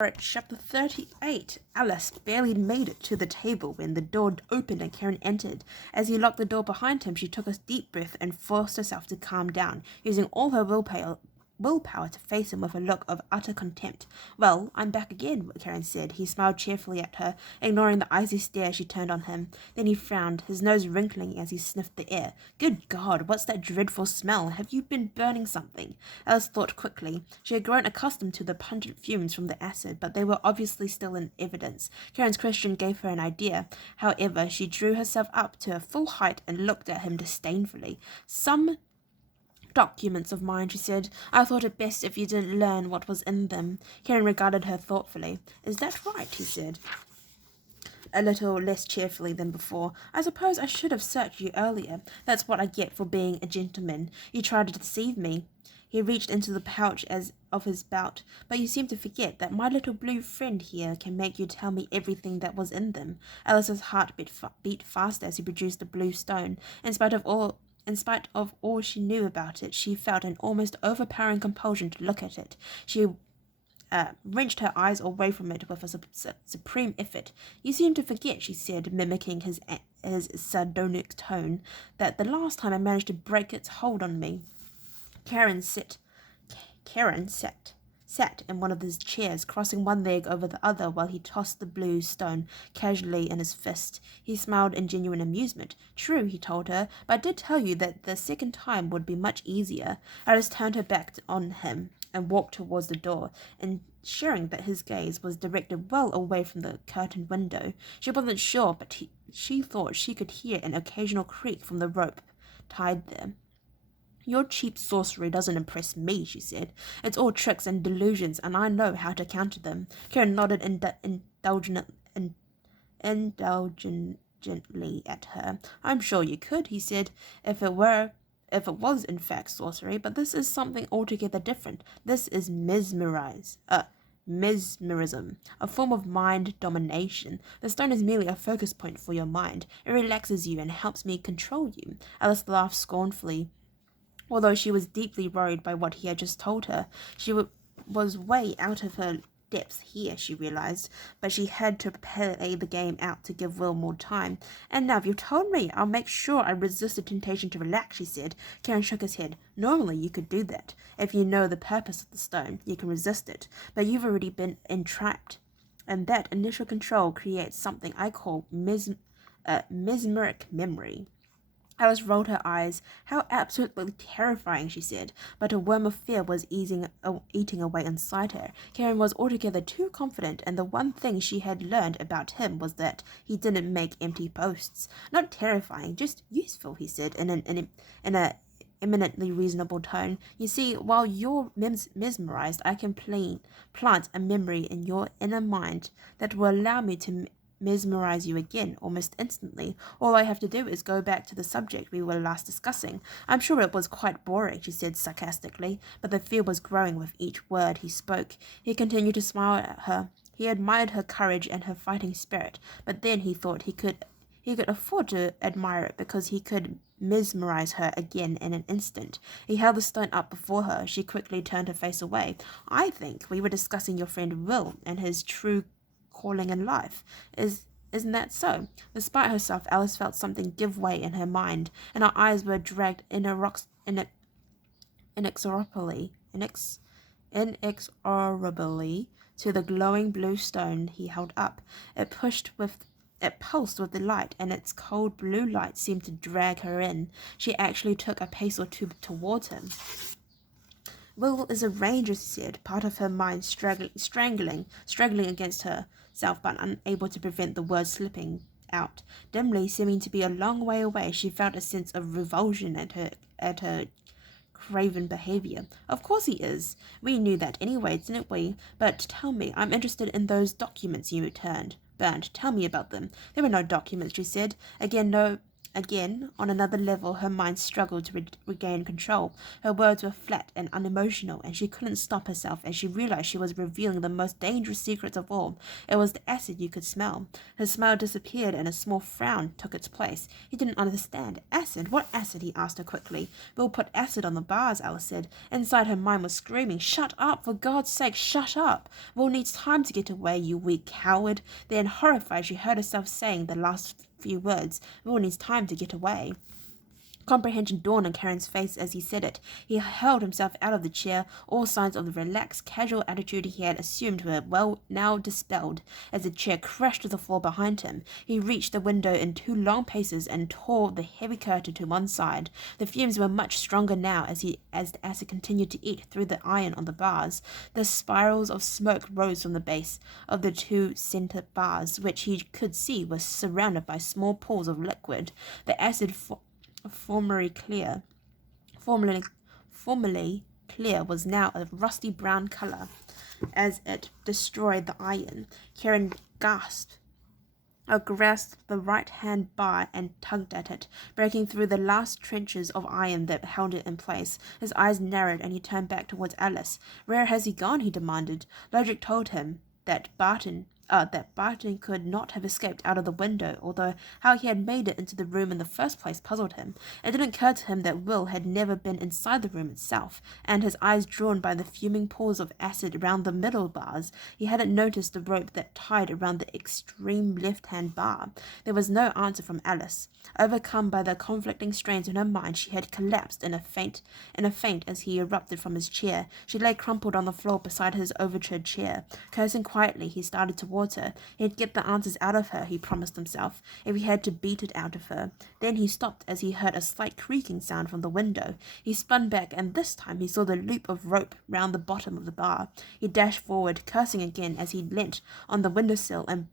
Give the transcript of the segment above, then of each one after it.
Chapter 38. Alice barely made it to the table when the door opened and Karen entered. As he locked the door behind him, she took a deep breath and forced herself to calm down, using all her willpower to face him with a look of utter contempt. "Well, I'm back again," Karen said. He smiled cheerfully at her, ignoring the icy stare she turned on him. Then he frowned, his nose wrinkling as he sniffed the air. "Good God, what's that dreadful smell? Have you been burning something?" Alice thought quickly. She had grown accustomed to the pungent fumes from the acid, but they were obviously still in evidence. Karen's question gave her an idea. However, she drew herself up to her full height and looked at him disdainfully. "Some documents of mine," she said. "I thought it best if you didn't learn what was in them." Karen regarded her thoughtfully. "Is that right?" he said, a little less cheerfully than before. "I suppose I should have searched you earlier. That's what I get for being a gentleman. You tried to deceive me." He reached into the pouch of his belt. "But you seem to forget that my little blue friend here can make you tell me everything that was in them." Alice's heart beat fast as he produced the blue stone. In spite of all she knew about it, she felt an almost overpowering compulsion to look at it. She wrenched her eyes away from it with a supreme effort. "You seem to forget," she said, mimicking his sardonic tone, "that the last time I managed to break its hold on me." Karen sat in one of his chairs, crossing one leg over the other while he tossed the blue stone casually in his fist. He smiled in genuine amusement. "True," he told her, "but I did tell you that the second time would be much easier." Alice turned her back on him and walked towards the door, ensuring that his gaze was directed well away from the curtained window. She wasn't sure, but she thought she could hear an occasional creak from the rope tied there. "Your cheap sorcery doesn't impress me," she said. "It's all tricks and delusions, and I know how to counter them." Karen nodded indulgently at her. "I'm sure you could," he said, if it was in fact sorcery, but this is something altogether different. This is mesmerism, a form of mind domination. The stone is merely a focus point for your mind. It relaxes you and helps me control you." Alice laughed scornfully. Although she was deeply worried by what he had just told her, she was way out of her depth here, she realized, but she had to play the game out to give Will more time. "And now you've told me, I'll make sure I resist the temptation to relax," she said. Karen shook his head. "Normally you could do that. If you know the purpose of the stone, you can resist it, but you've already been entrapped. And that initial control creates something I call mesmeric memory." Alice rolled her eyes. "How absolutely terrifying," she said, but a worm of fear was eating away inside her. Karen was altogether too confident, and the one thing she had learned about him was that he didn't make empty boasts. "Not terrifying, just useful," he said in a eminently reasonable tone. "You see, while you're mesmerized, I can plant a memory in your inner mind that will allow me to mesmerize you again almost instantly. All I have to do is go back to the subject we were last discussing." "I'm sure it was quite boring," she said sarcastically, but the fear was growing with each word he spoke. He continued to smile at her. He admired her courage and her fighting spirit, but then he thought he could afford to admire it because he could mesmerize her again in an instant. He held the stone up before her. She quickly turned her face away. "I think we were discussing your friend Will and his true calling in life. Isn't that so?" Despite herself, Alice felt something give way in her mind, and her eyes were dragged inexorably to the glowing blue stone he held up. It pulsed with delight, and its cold blue light seemed to drag her in. She actually took a pace or two towards him. "Will is a ranger," she said, part of her mind struggling against herself, but unable to prevent the words slipping out. Dimly, seeming to be a long way away, she felt a sense of revulsion at her craven behavior. "Of course he is. We knew that anyway, didn't we? But tell me, I'm interested in those documents you burned. Tell me about them." "There were no documents," she said. Again, no Again, on another level, her mind struggled to regain control. Her words were flat and unemotional, and she couldn't stop herself as she realized she was revealing the most dangerous secrets of all. It was the acid you could smell. Her smile disappeared, and a small frown took its place. He didn't understand. Acid? What acid? He asked her quickly. We'll put acid on the bars, Alice said. Inside her mind was screaming, shut up! For God's sake, shut up! Will needs time to get away, you weak coward. Then, horrified, she heard herself saying the last few words. Will needs time to get away. Comprehension dawned on Karen's face as he said it. He hurled himself out of the chair, all signs of the relaxed, casual attitude he had assumed were now dispelled. As the chair crashed to the floor behind him, he reached the window in 2 long paces and tore the heavy curtain to one side. The fumes were much stronger now as the acid continued to eat through the iron on the bars. The spirals of smoke rose from the base of the 2 center bars, which he could see were surrounded by small pools of liquid. The acid formerly clear, was now a rusty brown color as it destroyed the iron. Karen grasped the right-hand bar and tugged at it, breaking through the last trenches of iron that held it in place. His eyes narrowed and he turned back towards Alice. Where has he gone? He demanded. Logic told him that Barton could not have escaped out of the window, although how he had made it into the room in the first place puzzled him. It didn't occur to him that Will had never been inside the room itself, and his eyes drawn by the fuming pools of acid around the middle bars, he hadn't noticed the rope that tied around the extreme left-hand bar. There was no answer from Alice. Overcome by the conflicting strains in her mind, she had collapsed in a faint as he erupted from his chair. She lay crumpled on the floor beside his overturned chair. Cursing quietly, he started towards her. He'd get the answers out of her, he promised himself, if he had to beat it out of her. Then he stopped as he heard a slight creaking sound from the window. He spun back, and this time he saw the loop of rope round the bottom of the bar. He dashed forward, cursing again as he leant on the windowsill and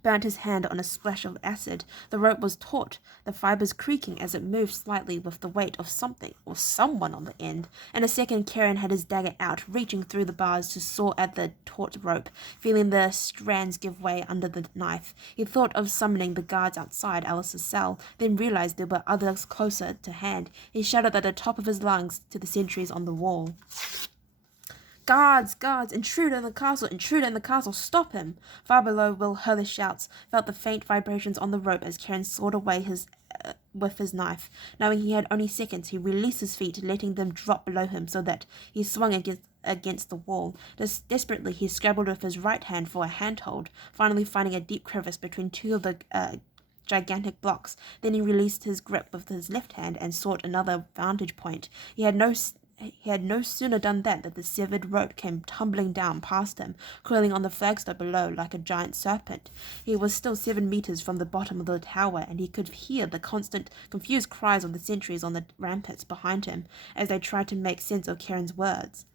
burnt his hand on a splash of acid. The rope was taut, the fibers creaking as it moved slightly with the weight of something or someone on the end. In a second, Karen had his dagger out, reaching through the bars to saw at the taut rope, feeling the strands give way under the knife. He thought of summoning the guards outside Alice's cell, then realized there were others closer to hand. He shouted at the top of his lungs to the sentries on the wall. Guards! Guards! Intruder in the castle! Intruder in the castle! Stop him! Far below, Will heard the shouts, felt the faint vibrations on the rope as Karen sawed away with his knife. Knowing he had only seconds, he released his feet, letting them drop below him so that he swung against the wall. Desperately, he scrabbled with his right hand for a handhold, finally finding a deep crevice between 2 of the gigantic blocks. Then he released his grip with his left hand and sought another vantage point. He had no sooner done that than the severed rope came tumbling down past him, coiling on the flagstone below like a giant serpent. He was still 7 meters from the bottom of the tower, and he could hear the constant, confused cries of the sentries on the ramparts behind him as they tried to make sense of Karen's words.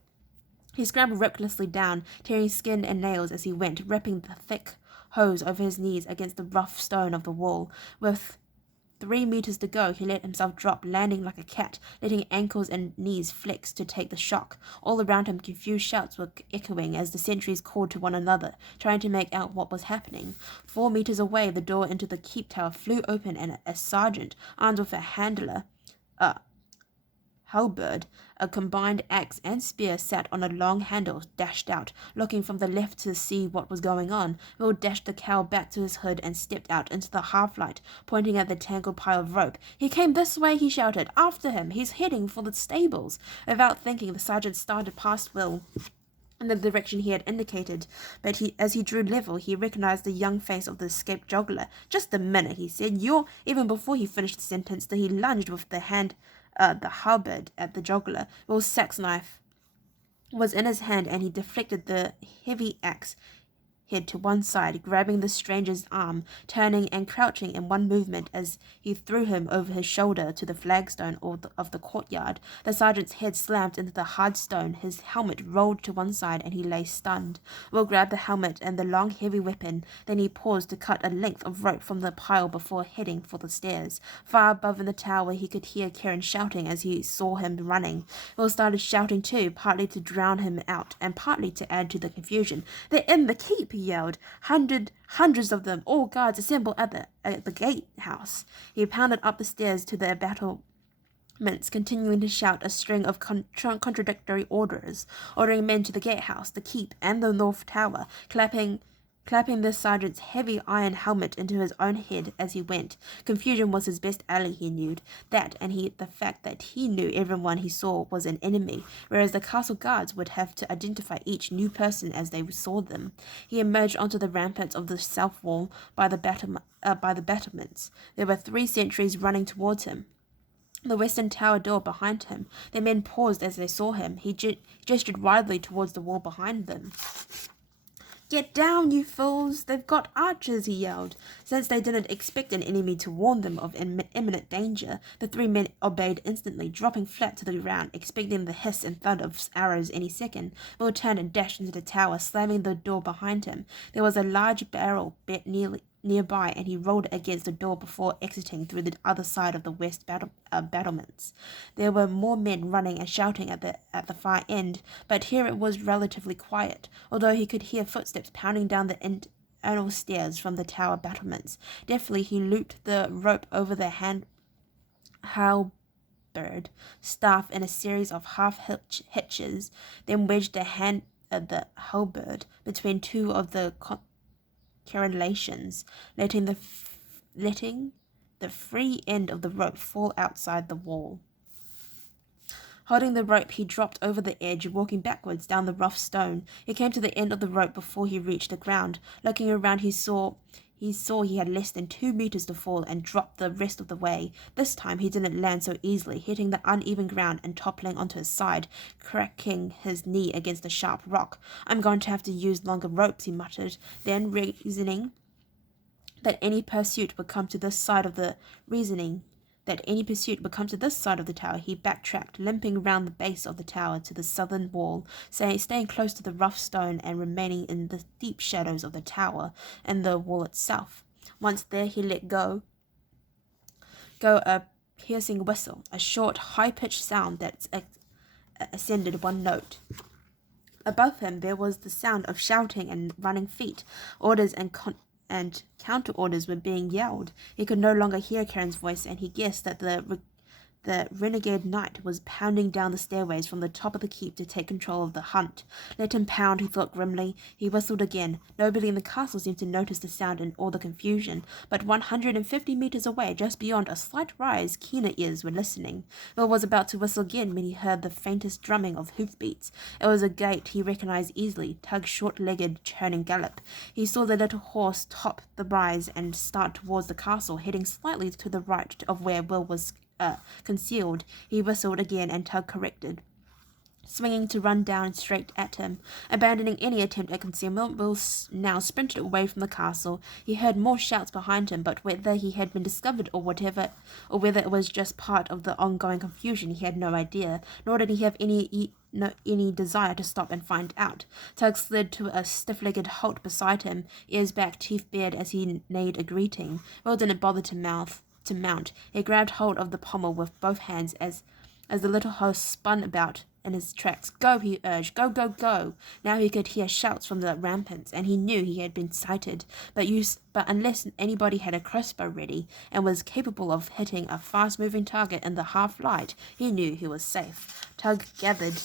He scrambled recklessly down, tearing skin and nails as he went, ripping the thick hose over his knees against the rough stone of the wall. With 3 meters to go, he let himself drop, landing like a cat, letting ankles and knees flex to take the shock. All around him, confused shouts were echoing as the sentries called to one another, trying to make out what was happening. 4 meters away, the door into the keep tower flew open, and a sergeant, armed with a halberd, a combined axe and spear sat on a long handle, dashed out. Looking from the left to see what was going on, Will dashed the cowl back to his hood and stepped out into the half-light, pointing at the tangled pile of rope. "He came this way," he shouted. "After him! He's heading for the stables." Without thinking, the sergeant started past Will in the direction he had indicated, but as he drew level, he recognized the young face of the escaped juggler. "Just a minute," he said. Even before he finished the sentence, he lunged with the halberd at the juggler. Will's sax knife was in his hand, and he deflected the heavy axe head to one side, grabbing the stranger's arm, turning and crouching in one movement as he threw him over his shoulder to the flagstone of the courtyard. The sergeant's head slammed into the hard stone, his helmet rolled to one side, and he lay stunned. Will grabbed the helmet and the long heavy weapon, then he paused to cut a length of rope from the pile before heading for the stairs. Far above in the tower, he could hear Karen shouting as he saw him running. Will started shouting too, partly to drown him out and partly to add to the confusion. "They're in the keep! he yelled. Hundreds of them, all guards assemble at the gatehouse. He pounded up the stairs to the battlements, continuing to shout a string of contradictory orders, ordering men to the gatehouse, the keep, and the north tower, clapping the sergeant's heavy iron helmet into his own head as he went. Confusion was his best ally, he knew. That, and the fact that he knew everyone he saw was an enemy, whereas the castle guards would have to identify each new person as they saw them. He emerged onto the ramparts of the south wall by the battlements. There were 3 sentries running towards him. The western tower door behind him. The men paused as they saw him. He gestured wildly towards the wall behind them. "Get down, you fools! They've got archers," he yelled. Since they didn't expect an enemy to warn them of imminent danger, the 3 men obeyed instantly, dropping flat to the ground, expecting the hiss and thud of arrows any second. Will turned and dashed into the tower, slamming the door behind him. There was a large barrel nearby, and he rolled against the door before exiting through the other side of the west battlements. There were more men running and shouting at the far end, but here it was relatively quiet, although he could hear footsteps pounding down the internal stairs from the tower battlements. Deftly he looped the rope over the halberd staff in a series of hitches, then wedged the halberd between 2 of the correlations, letting the free end of the rope fall outside the wall. Holding the rope, he dropped over the edge, walking backwards down the rough stone. He came to the end of the rope before he reached the ground. Looking around, he saw he had less than 2 meters to fall and dropped the rest of the way. This time he didn't land so easily, hitting the uneven ground and toppling onto his side, cracking his knee against a sharp rock. "I'm going to have to use longer ropes," he muttered. Then, reasoning that any pursuit would come to this side of the tower, he backtracked, limping round the base of the tower to the southern wall, staying close to the rough stone and remaining in the deep shadows of the tower and the wall itself. Once there, he let go a piercing whistle, a short, high-pitched sound that ascended 1 note. Above him there was the sound of shouting and running feet. Orders and counter-orders were being yelled. He could no longer hear Karen's voice, and he guessed that the renegade knight was pounding down the stairways from the top of the keep to take control of the hunt. Let him pound, he thought grimly. He whistled again. Nobody in the castle seemed to notice the sound in all the confusion, but 150 meters away, just beyond a slight rise, keener ears were listening. Will was about to whistle again when he heard the faintest drumming of hoofbeats. It was a gait he recognized easily, Tug's short-legged, churning gallop. He saw the little horse top the rise and start towards the castle, heading slightly to the right of where Will was concealed. He whistled again, and Tug corrected, swinging to run down straight at him. Abandoning any attempt at concealment, Will now sprinted away from the castle. He heard more shouts behind him, but whether he had been discovered or whether it was just part of the ongoing confusion, he had no idea, nor did he have any desire to stop and find out. Tug slid to a stiff-legged halt beside him, ears back, teeth bared as he neighed a greeting. Will didn't bother to mount. He grabbed hold of the pommel with both hands as the little horse spun about in his tracks. "Go," he urged. "Go, go, go!" Now he could hear shouts from the ramparts, and he knew he had been sighted. But unless anybody had a crossbow ready and was capable of hitting a fast-moving target in the half-light, he knew he was safe. Tug gathered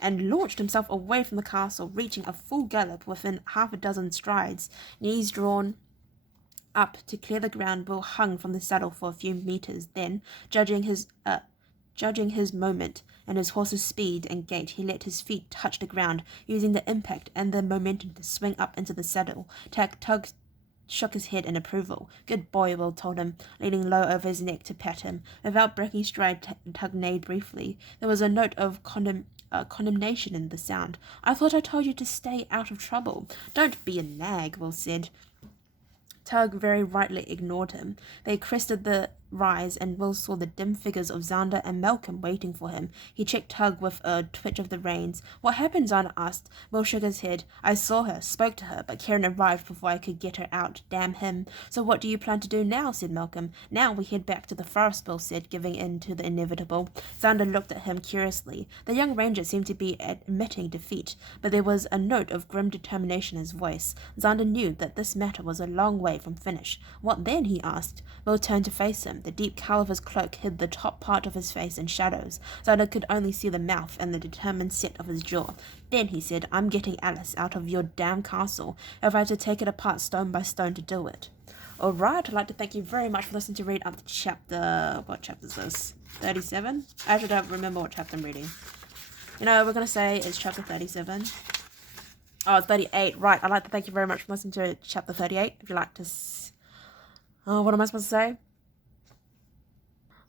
and launched himself away from the castle, reaching a full gallop within 6 strides. Knees drawn up to clear the ground, Will hung from the saddle for a few meters. Then, judging his moment and his horse's speed and gait, he let his feet touch the ground, using the impact and the momentum to swing up into the saddle. Tug shook his head in approval. "Good boy," Will told him, leaning low over his neck to pat him. Without breaking stride, Tug neighed briefly. There was a note of condemnation in the sound. "I thought I told you to stay out of trouble." "Don't be a nag," Will said. Tug very rightly ignored him. They crested the rise, and Will saw the dim figures of Xander and Malcolm waiting for him. He checked Tug with a twitch of the reins. What happened? Xander asked. Will shook his head. I saw her, spoke to her, but Kieran arrived before I could get her out. Damn him. So what do you plan to do now? Said Malcolm. Now we head back to the forest, Will said, giving in to the inevitable. Xander looked at him curiously. The young ranger seemed to be admitting defeat, but there was a note of grim determination in his voice. Xander knew that this matter was a long way from finish. What then? He asked. Will turned to face him. The deep cowl of his cloak hid the top part of his face in shadows. Xander could only see the mouth and the determined set of his jaw. Then he said, I'm getting Alice out of your damn castle, if I had to take it apart stone by stone to do it. Alright, I'd like to thank you very much for listening to read up to chapter... What chapter is this? 37? I actually don't remember what chapter I'm reading. You know, we're going to say it's chapter 37. Oh, 38. Right, I'd like to thank you very much for listening to chapter 38. If you'd like to... Oh, what am I supposed to say?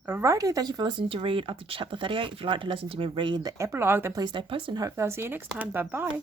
Alrighty, thank you for listening to read up to chapter 38. If you'd like to listen to me read the epilogue, then please stay posted and hopefully I'll see you next time. Bye-bye.